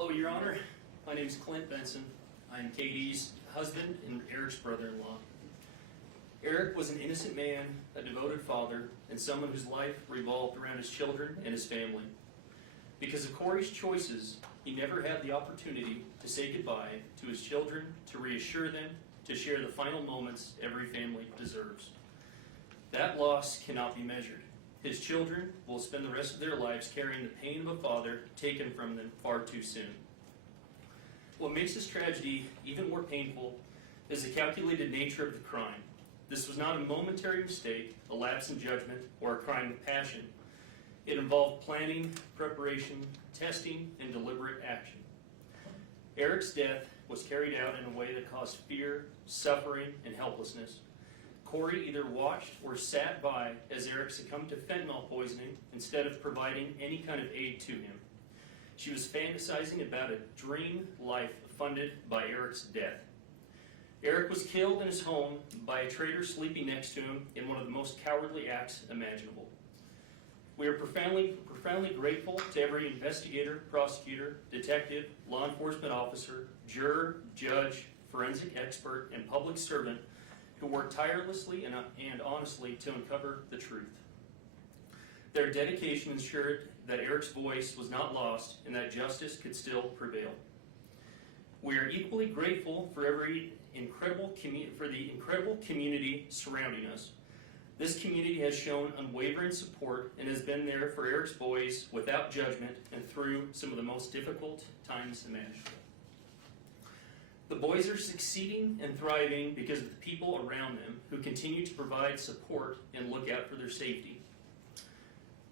Hello, Your Honor. My name is Clint Benson. I am Katie's husband and Eric's brother-in-law. Eric was an innocent man, a devoted father, and someone whose life revolved around his children and his family. Because of Kouri's choices, he never had the opportunity to say goodbye to his children, to reassure them, to share the final moments every family deserves. That loss cannot be measured. His children will spend the rest of their lives carrying the pain of a father taken from them far too soon. What makes this tragedy even more painful is the calculated nature of the crime. This was not a momentary mistake, a lapse in judgment, or a crime of passion. It involved planning, preparation, testing, and deliberate action. Eric's death was carried out in a way that caused fear, suffering, and helplessness. Kouri either watched or sat by as Eric succumbed to fentanyl poisoning instead of providing any kind of aid to him. She was fantasizing about a dream life funded by Eric's death. Eric was killed in his home by a traitor sleeping next to him in one of the most cowardly acts imaginable. We are profoundly grateful to every investigator, prosecutor, detective, law enforcement officer, juror, judge, forensic expert, and public servant who worked tirelessly and honestly to uncover the truth. Their dedication ensured that Eric's voice was not lost and that justice could still prevail. We are equally grateful for the incredible community surrounding us. This community has shown unwavering support and has been there for Eric's boys without judgment and through some of the most difficult times imaginable. The boys are succeeding and thriving because of the people around them who continue to provide support and look out for their safety.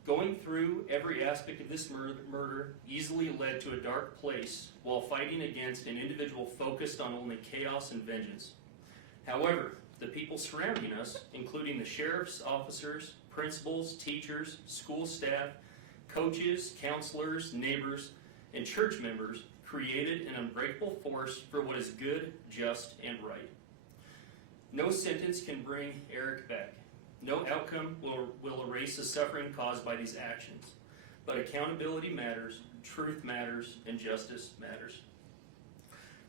Going through every aspect of this murder easily led to a dark place while fighting against an individual focused on only chaos and vengeance. However, the people surrounding us, including the sheriff's officers, principals, teachers, school staff, coaches, counselors, neighbors, and church members, created an unbreakable force for what is good, just, and right. No sentence can bring Eric back. No outcome will erase the suffering caused by these actions. But accountability matters, truth matters, and justice matters.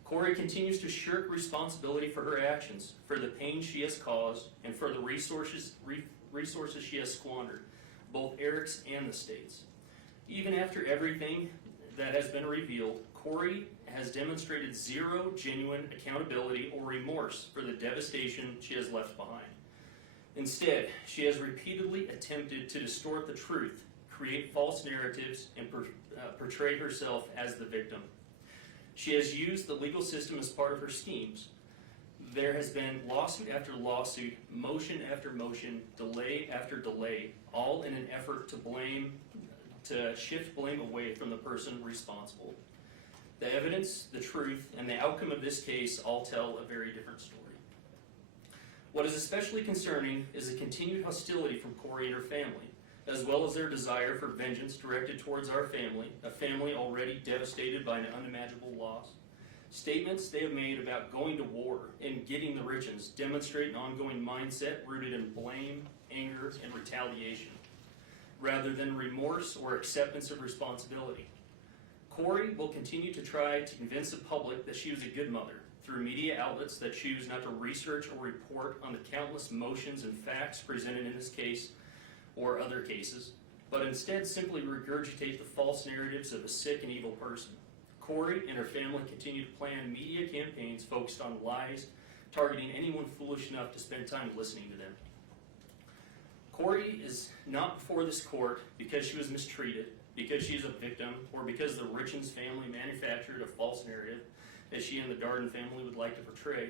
Kouri continues to shirk responsibility for her actions, for the pain she has caused, and for the resources she has squandered, both Eric's and the state's. Even after everything that has been revealed, Kouri has demonstrated zero genuine accountability or remorse for the devastation she has left behind. Instead, she has repeatedly attempted to distort the truth, create false narratives, and portray herself as the victim. She has used the legal system as part of her schemes. There has been lawsuit after lawsuit, motion after motion, delay after delay, all in an effort to shift blame away from the person responsible. The evidence, the truth, and the outcome of this case all tell a very different story. What is especially concerning is the continued hostility from Kouri and her family, as well as their desire for vengeance directed towards our family, a family already devastated by an unimaginable loss. Statements they have made about going to war and getting the Richins demonstrate an ongoing mindset rooted in blame, anger, and retaliation, rather than remorse or acceptance of responsibility. Kouri will continue to try to convince the public that she was a good mother through media outlets that choose not to research or report on the countless motions and facts presented in this case or other cases, but instead simply regurgitate the false narratives of a sick and evil person. Kouri and her family continue to plan media campaigns focused on lies, targeting anyone foolish enough to spend time listening to them. Kouri is not before this court because she was mistreated, because she is a victim, or because the Richins family manufactured a false narrative that she and the Darden family would like to portray.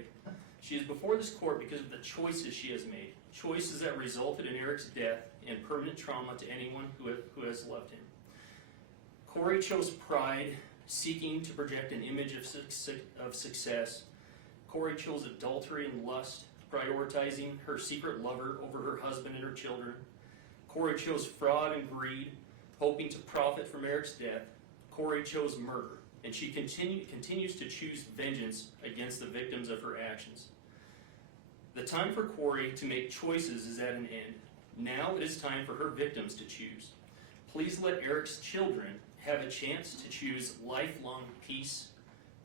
She is before this court because of the choices she has made, choices that resulted in Eric's death and permanent trauma to anyone who has loved him. Kouri chose pride, seeking to project an image of success. Kouri chose adultery and lust, prioritizing her secret lover over her husband and her children. Kouri chose fraud and greed, hoping to profit from Eric's death. Kouri chose murder, and she continues to choose vengeance against the victims of her actions. The time for Kouri to make choices is at an end. Now it is time for her victims to choose. Please let Eric's children have a chance to choose lifelong peace,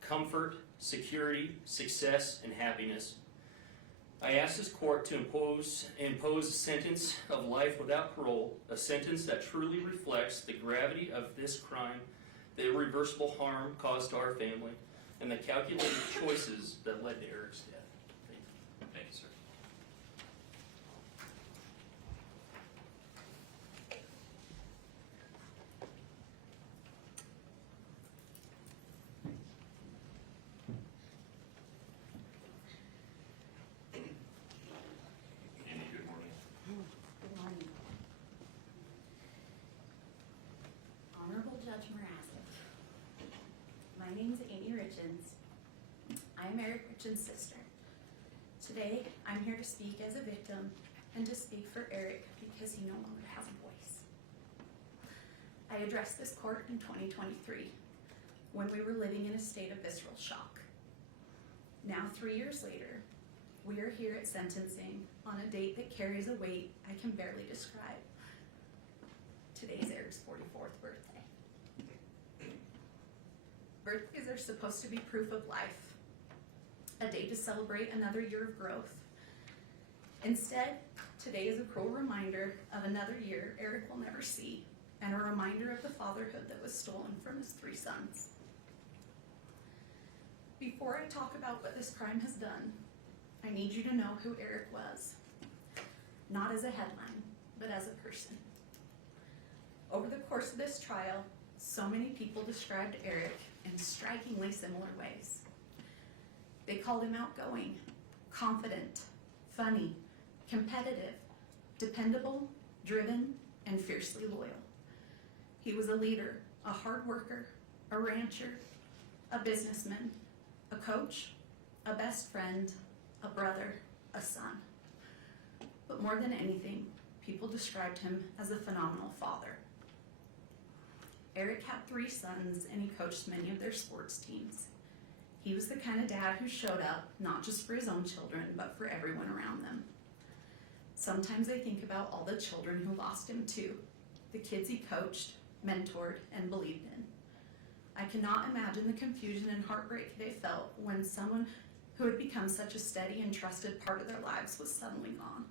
comfort, security, success, and happiness. I ask this court to impose a sentence of life without parole, a sentence that truly reflects the gravity of this crime, the irreversible harm caused to our family, and the calculated choices that led to Eric's death. Thank you, sir. Andy, good morning. Good morning. Honorable Judge Mrazek, my name's Kouri Richins. I'm Eric Richins' sister. Today, I'm here to speak as a victim and to speak for Eric because he no longer has a voice. I addressed this court in 2023 when we were living in a state of visceral shock. Now, 3 years later, we are here at sentencing on a date that carries a weight I can barely describe. Today's Eric's 44th birthday. Birthdays are supposed to be proof of life, a day to celebrate another year of growth. Instead, today is a cruel reminder of another year Eric will never see, and a reminder of the fatherhood that was stolen from his 3 sons. Before I talk about what this crime has done, I need you to know who Eric was, not as a headline, but as a person. Over the course of this trial, so many people described Eric in strikingly similar ways. They called him outgoing, confident, funny, competitive, dependable, driven, and fiercely loyal. He was a leader, a hard worker, a rancher, a businessman, a coach, a best friend, a brother, a son. But more than anything, people described him as a phenomenal father. Eric had 3 sons and he coached many of their sports teams. He was the kind of dad who showed up not just for his own children, but for everyone around them. Sometimes I think about all the children who lost him too, the kids he coached, mentored, and believed in. I cannot imagine the confusion and heartbreak they felt when someone who had become such a steady and trusted part of their lives was suddenly gone.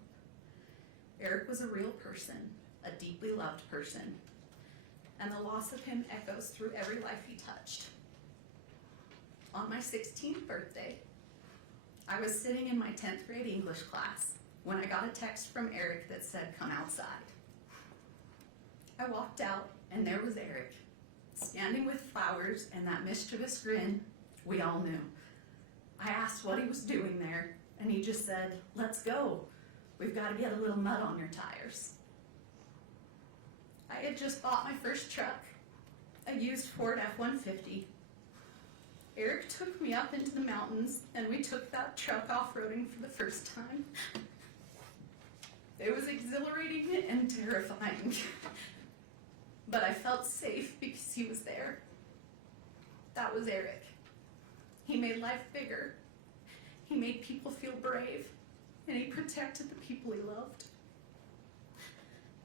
Eric was a real person, a deeply loved person, and the loss of him echoes through every life he touched. On my 16th birthday, I was sitting in my 10th grade English class when I got a text from Eric that said, "Come outside." I walked out and there was Eric, standing with flowers and that mischievous grin we all knew. I asked what he was doing there, and he just said, "Let's go. We've got to get a little mud on your tires." I had just bought my first truck, a used Ford F-150. Eric took me up into the mountains, and we took that truck off-roading for the first time. It was exhilarating and terrifying, but I felt safe because he was there. That was Eric. He made life bigger. He made people feel brave, and he protected the people he loved.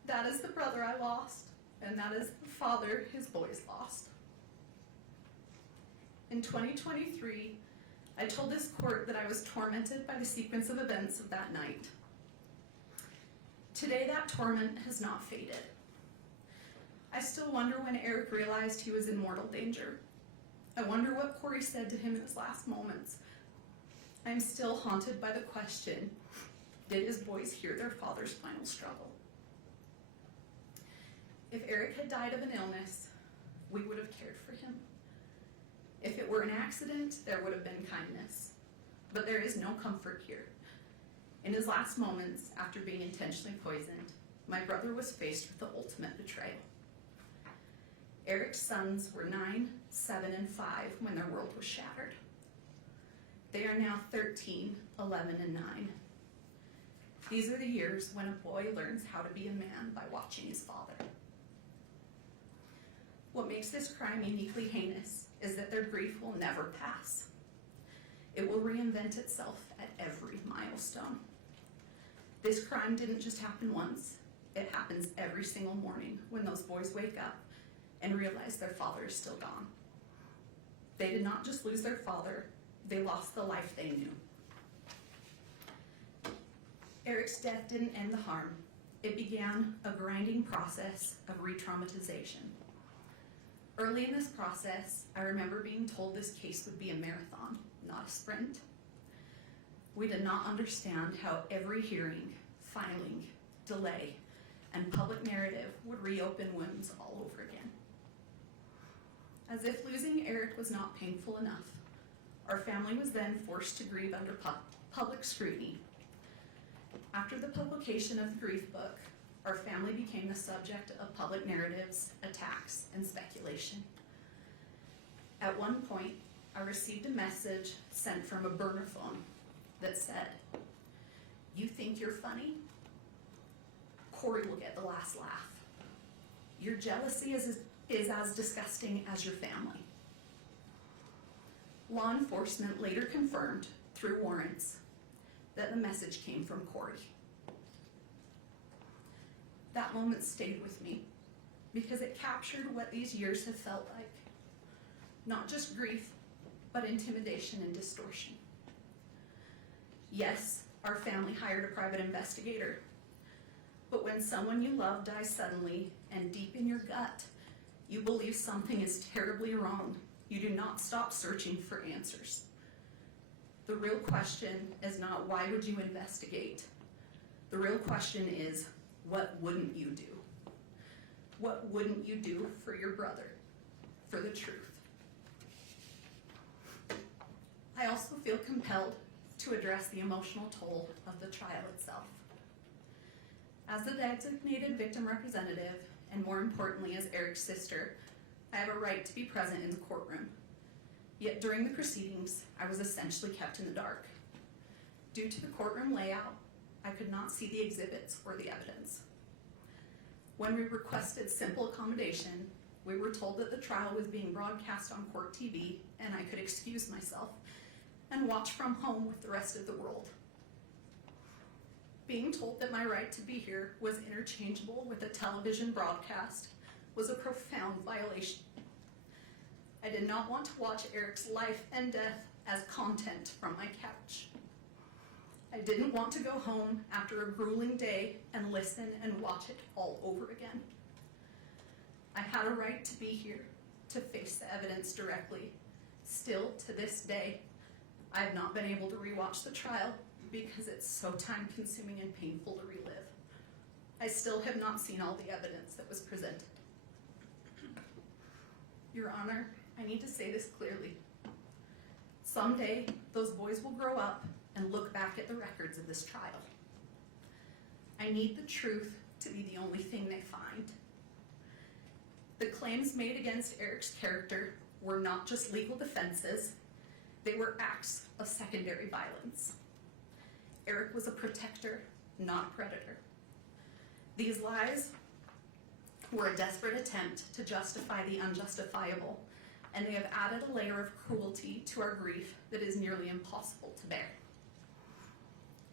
That is the brother I lost, and that is the father his boys lost. In 2023, I told this court that I was tormented by the sequence of events of that night. Today, that torment has not faded. I still wonder when Eric realized he was in mortal danger. I wonder what Kouri said to him in his last moments. I'm still haunted by the question, did his boys hear their father's final struggle? If Eric had died of an illness, we would have cared for him. If it were an accident, there would have been kindness. But there is no comfort here. In his last moments, after being intentionally poisoned, my brother was faced with the ultimate betrayal. Eric's sons were 9, 7, and 5 when their world was shattered. They are now 13, 11, and 9. These are the years when a boy learns how to be a man by watching his father. What makes this crime uniquely heinous is that their grief will never pass. It will reinvent itself at every milestone. This crime didn't just happen once, It happens every single morning when those boys wake up and realize their father is still gone. They did not just lose their father, they lost the life they knew. Eric's death didn't end the harm. It began a grinding process of re-traumatization. Early in this process, I remember being told this case would be a marathon, not a sprint. We did not understand how every hearing, filing, delay, and public narrative would reopen wounds all over again. As if losing Eric was not painful enough, our family was then forced to grieve under public scrutiny. After the publication of the grief book, our family became the subject of public narratives, attacks, and speculation. At one point, I received a message sent from a burner phone that said, "You think you're funny? Kouri will get the last laugh. Your jealousy is as disgusting as your family." Law enforcement later confirmed, through warrants, that the message came from Kouri. That moment stayed with me because it captured what these years have felt like. Not just grief, but intimidation and distortion. Yes, our family hired a private investigator, but when someone you love dies suddenly and deep in your gut, you believe something is terribly wrong, you do not stop searching for answers. The real question is not why would you investigate? The real question is, what wouldn't you do? What wouldn't you do for your brother, for the truth? I also feel compelled to address the emotional toll of the trial itself. As the designated victim representative, and more importantly as Eric's sister, I have a right to be present in the courtroom. Yet during the proceedings, I was essentially kept in the dark. Due to the courtroom layout, I could not see the exhibits or the evidence. When we requested simple accommodation, we were told that the trial was being broadcast on court TV and I could excuse myself and watch from home with the rest of the world. Being told that my right to be here was interchangeable with a television broadcast was a profound violation. I did not want to watch Eric's life and death as content from my couch. I didn't want to go home after a grueling day and listen and watch it all over again. I had a right to be here, to face the evidence directly. Still, to this day, I have not been able to rewatch the trial because it's so time-consuming and painful to relive. I still have not seen all the evidence that was presented. Your Honor, I need to say this clearly. Someday, those boys will grow up and look back at the records of this trial. I need the truth to be the only thing they find. The claims made against Eric's character were not just legal defenses, they were acts of secondary violence. Eric was a protector, not a predator. These lies were a desperate attempt to justify the unjustifiable, and they have added a layer of cruelty to our grief that is nearly impossible to bear.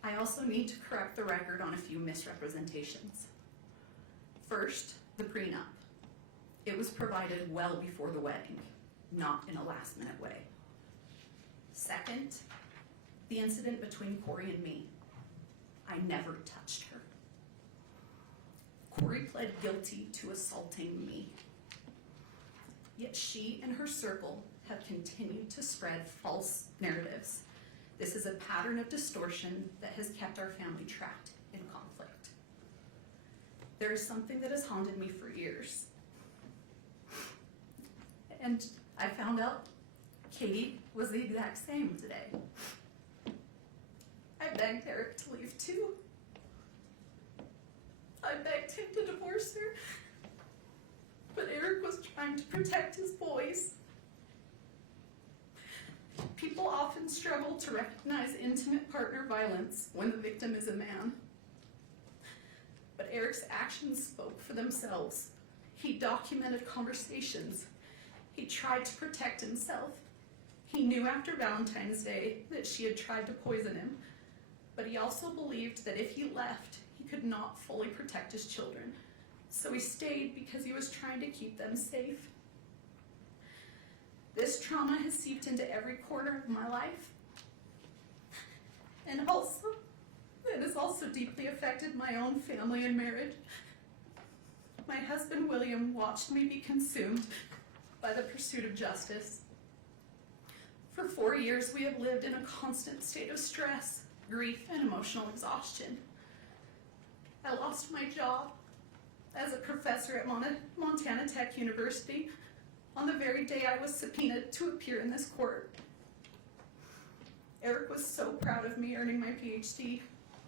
I also need to correct the record on a few misrepresentations. First, the prenup. It was provided well before the wedding, not in a last-minute way. Second, the incident between Kouri and me. I never touched her. Kouri pled guilty to assaulting me. Yet she and her circle have continued to spread false narratives. This is a pattern of distortion that has kept our family trapped in conflict. There is something that has haunted me for years. And I found out Katie was the exact same today. I begged Eric to leave too. I begged him to divorce her, but Eric was trying to protect his boys. People often struggle to recognize intimate partner violence when the victim is a man. But Eric's actions spoke for themselves. He documented conversations. He tried to protect himself. He knew after Valentine's Day that she had tried to poison him, but he also believed that if he left, he could not fully protect his children, so he stayed because he was trying to keep them safe. This trauma has seeped into every corner of my life, and also, it has also deeply affected my own family and marriage. My husband, William, watched me be consumed by the pursuit of justice. For 4 years, we have lived in a constant state of stress, grief, and emotional exhaustion. I lost my job as a professor at Montana Tech University on the very day I was subpoenaed to appear in this court. Eric was so proud of me earning my PhD,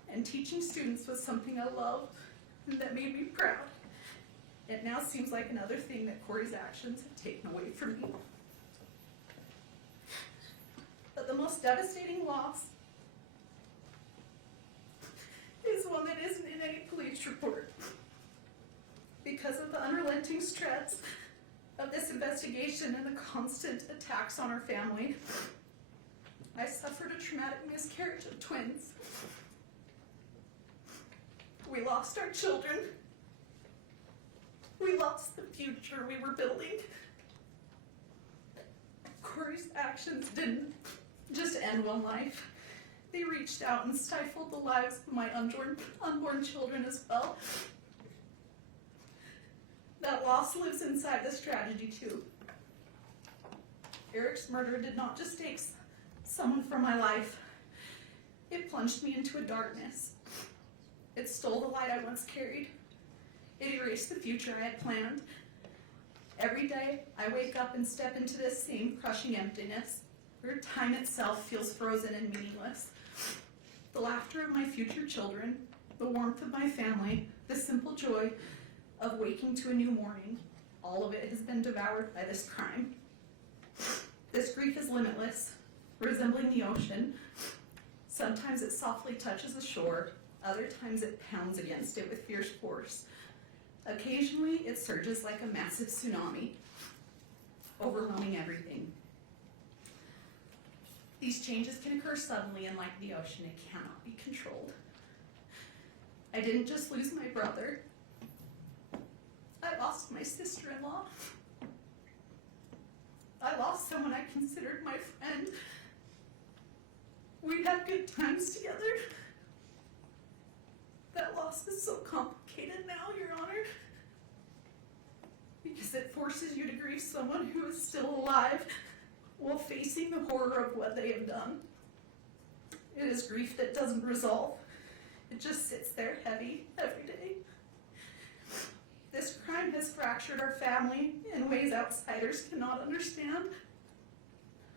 and teaching students was something I loved and that made me proud. It now seems like another thing that Kouri's actions have taken away from me. But the most devastating loss is one that isn't in any police report. Because of the unrelenting stress of this investigation and the constant attacks on our family, I suffered a traumatic miscarriage of twins. We lost our children. We lost the future we were building. Kouri's actions didn't just end one life. They reached out and stifled the lives of my unborn children as well. That loss lives inside this tragedy too. Eric's murder did not just take someone from my life. It plunged me into a darkness. It stole the light I once carried. It erased the future I had planned. Every day, I wake up and step into this same crushing emptiness, where time itself feels frozen and meaningless. The laughter of my future children, the warmth of my family, the simple joy of waking to a new morning, all of it has been devoured by this crime. This grief is limitless, resembling the ocean. Sometimes it softly touches the shore, other times it pounds against it with fierce force. Occasionally, it surges like a massive tsunami, overwhelming everything. These changes can occur suddenly, and like the ocean, it cannot be controlled. I didn't just lose my brother. I lost my sister-in-law. I lost someone I considered my friend. We had good times together. That loss is so complicated now, Your Honor, because it forces you to grieve someone who is still alive while facing the horror of what they have done. It is grief that doesn't resolve. It just sits there heavy every day. This crime has fractured our family in ways outsiders cannot understand.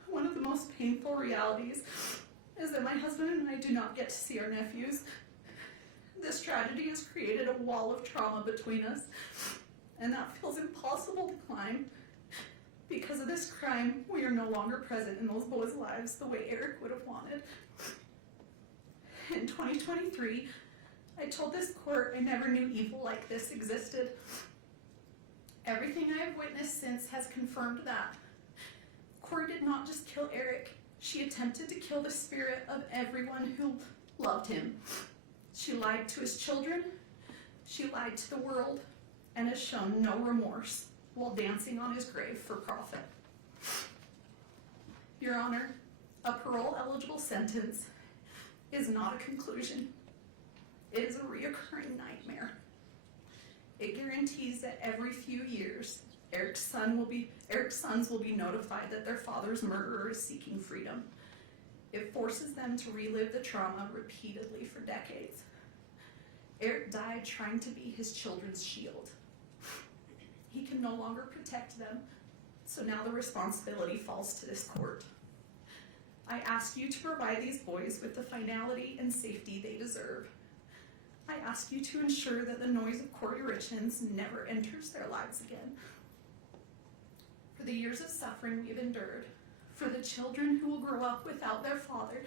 One of the most painful realities is that my husband and I do not get to see our nephews. This tragedy has created a wall of trauma between us, and that feels impossible to climb. Because of this crime, we are no longer present in those boys' lives the way Eric would have wanted. In 2023, I told this court I never knew evil like this existed. Everything I have witnessed since has confirmed that. Kouri did not just kill Eric, she attempted to kill the spirit of everyone who loved him. She lied to his children, she lied to the world, and has shown no remorse while dancing on his grave for profit. Your Honor, a parole-eligible sentence is not a conclusion. It is a reoccurring nightmare. It guarantees that every few years, Eric's sons will be notified that their father's murderer is seeking freedom. It forces them to relive the trauma repeatedly for decades. Eric died trying to be his children's shield. He can no longer protect them, so now the responsibility falls to this court. I ask you to provide these boys with the finality and safety they deserve. I ask you to ensure that the noise of Kouri Richins never enters their lives again. For the years of suffering we have endured, for the children who will grow up without their father,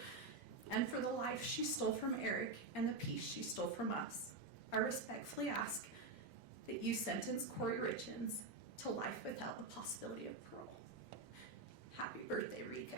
and for the life she stole from Eric and the peace she stole from us, I respectfully ask that you sentence Kouri Richins to life without the possibility of parole. Happy birthday, Rico.